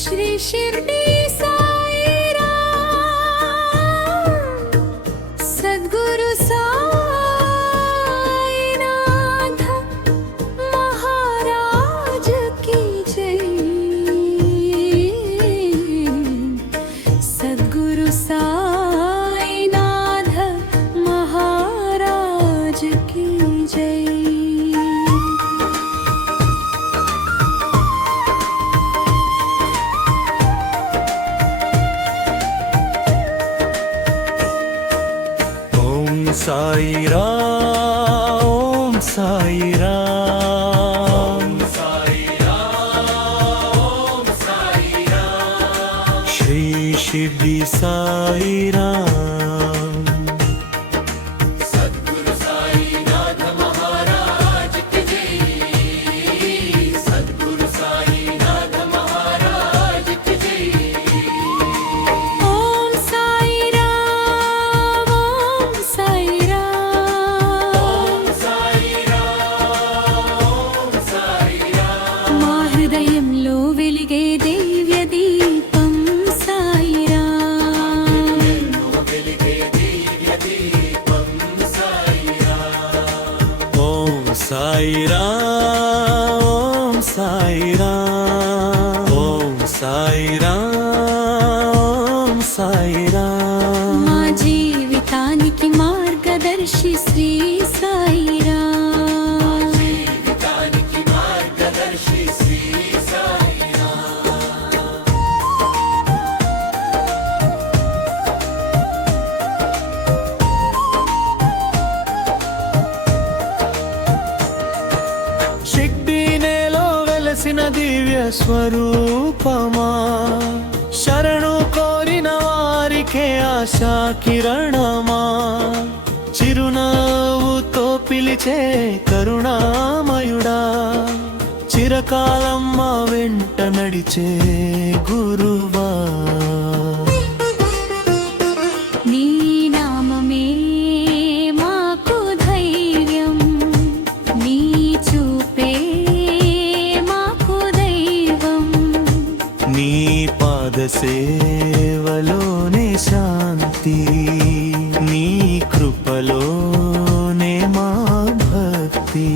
श्री शिर्डी साईराम सद्गुरु साईनाथ महाराज की जय। सद्गुरु साईनाथ महाराज की जय। साई राम ओम साई राम ओम साई राम श्री शिर्डी साई राम सद्गुरु साईनाथ महाराज की जय। सद्गुरु साईनाथ महाराज की जय। ओम साई राम ओम साई ओम साई राम మా హృదయంలో వెలిగే దివ్య దీపం సాయి రామ్। వెలిగే దివ్య దీపం సాయిరామ్। ओम साई राम ओम साई राम ओम साई राम ओम साई राम మా జీవితానికి మార్గదర్శి శ్రీ సాయి రామ్। జీవితానికి మార్గదర్శి శ్రీ సాయిరామ్। షిర్డీ నేలో వెలసిన దివ్య స్వరూపమా శరణు కోరిన వారికే ఆశా కిరణమా చిరునవ్వుతో పిలిచే కరుణామయుడా చిరకాలం మా వెంట నడిచే గురువా నీ నామమే మాకు ధైర్యం, నీ చూపే మాకు దైవం। నీ పాద సేవలోనే శాంతి నీ కృపలోనే మా భక్తి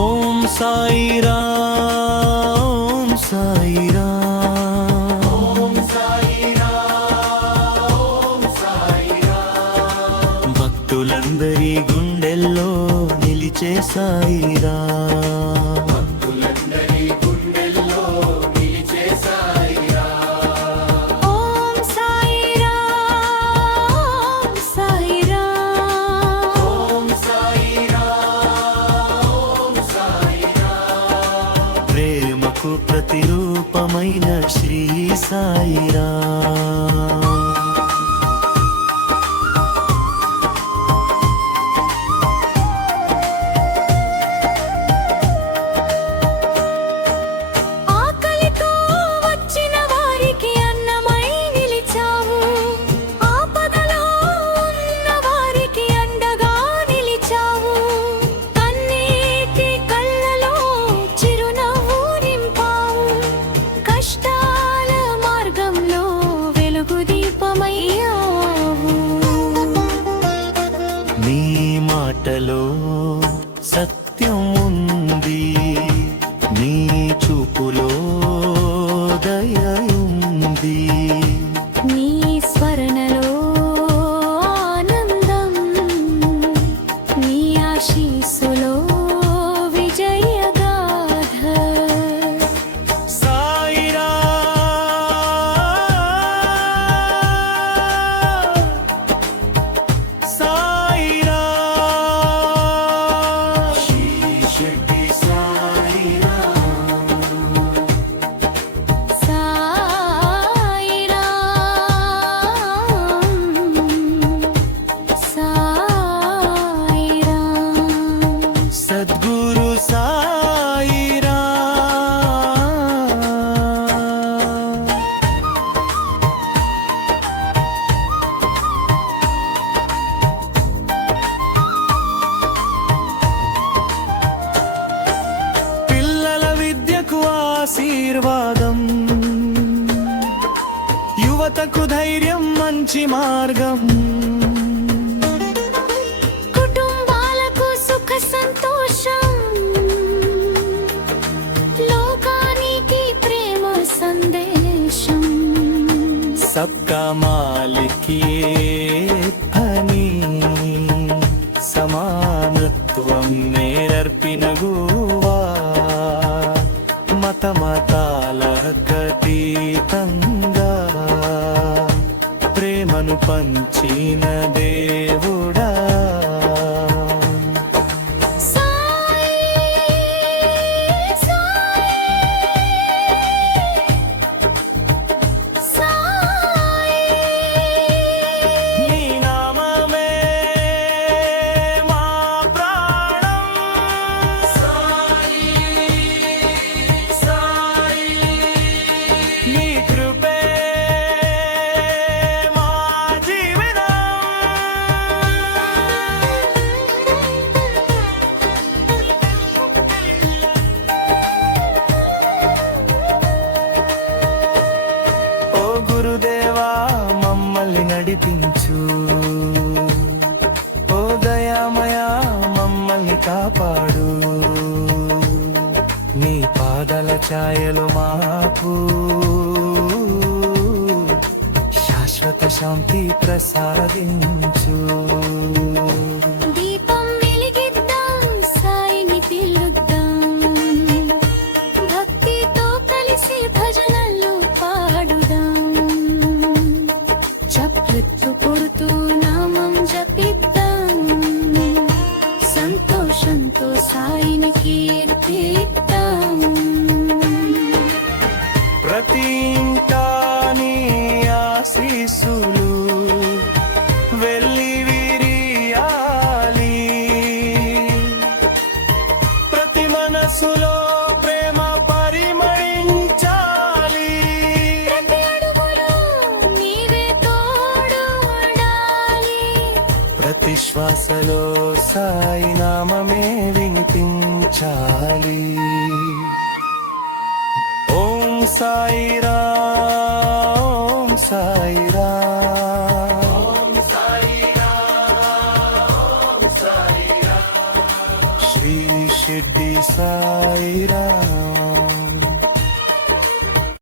ఓం సాయి రామ్ ఓం సాయి రామ్ ఓం సాయిరామ్ ఓం సాయిరామ్ భక్తులందరి గుండెల్లో నిలిచే సాయి రామ్ భక్తులందరి గుండెల్లో నిలిచే సాయిరామ్। ఓం సాయి రామ్ సాయి రామ్ ఓం సాయిరామ్ ఓం సాయిరామ్ ప్రేమకు ప్రతిరూపమైన శ్రీ సాయి రామ్ ఆకలితో వచ్చిన వారికి అన్నమై నిలిచావు, ఆపదలో ఉన్న వారికి అండగా నిలిచావు। కన్నీటి కళ్ళలో చిరునవ్వు నింపావు, కష్టాల మార్గంలో వెలుగు దీపమయ్యావు। నీ మాటలో సత్యం ఉంది నీ చూపులో దయ ఉంది నీ స్మరణలో ఆనందం, నీ ఆశీస్సులో విజయగాథ। సాయి రామ్ సాయి రామ్ శ్రీ షిర్డీ సాయిరామ్ ఆశీర్వాదం, యువతకు ధైర్యం, మంచి మార్గం. కుటుంబాలకు సుఖ సంతోషం, లోకానికి ప్రేమ సందేశం. సబ్కా మాలిక్ అని సమానత్వం నేర్పినగువా, మతమతాలకు అతీతంగా ప్రేమను పంచిన దేవుడా. నీ నామమే మా ప్రాణం, నీ కృపే మా జీవనం. ఓ గురుదేవా మమ్మల్ని నడిపించు, ఓ దయామయ మమ్మల్ని కాపాడు, నీ పాదల ఛాయలు మాకు శాశ్వత శాంతి ప్రసాదించు. దీపం వెలిగిద్దాం, సాయిని పిలుద్దాం, భక్తితో కలిసి భజనలు పాడుదాం. చప్లెట్లు కొడుతూ నామం జపిద్దాం, సంతోషంతో సాయిని కీర్తిద్దాం. ప్రతి ఇంటా నీ ఆశీస్సులు వెళ్ళి విరియాలి, ప్రతి మనసులో ప్రేమ పరిమళించాలి. ప్రతి అడుగులో నీవే తోడు ఉండాలి, ప్రతి శ్వాసలో సాయి నామమే వినిపించాలి. ఓం సాయి రా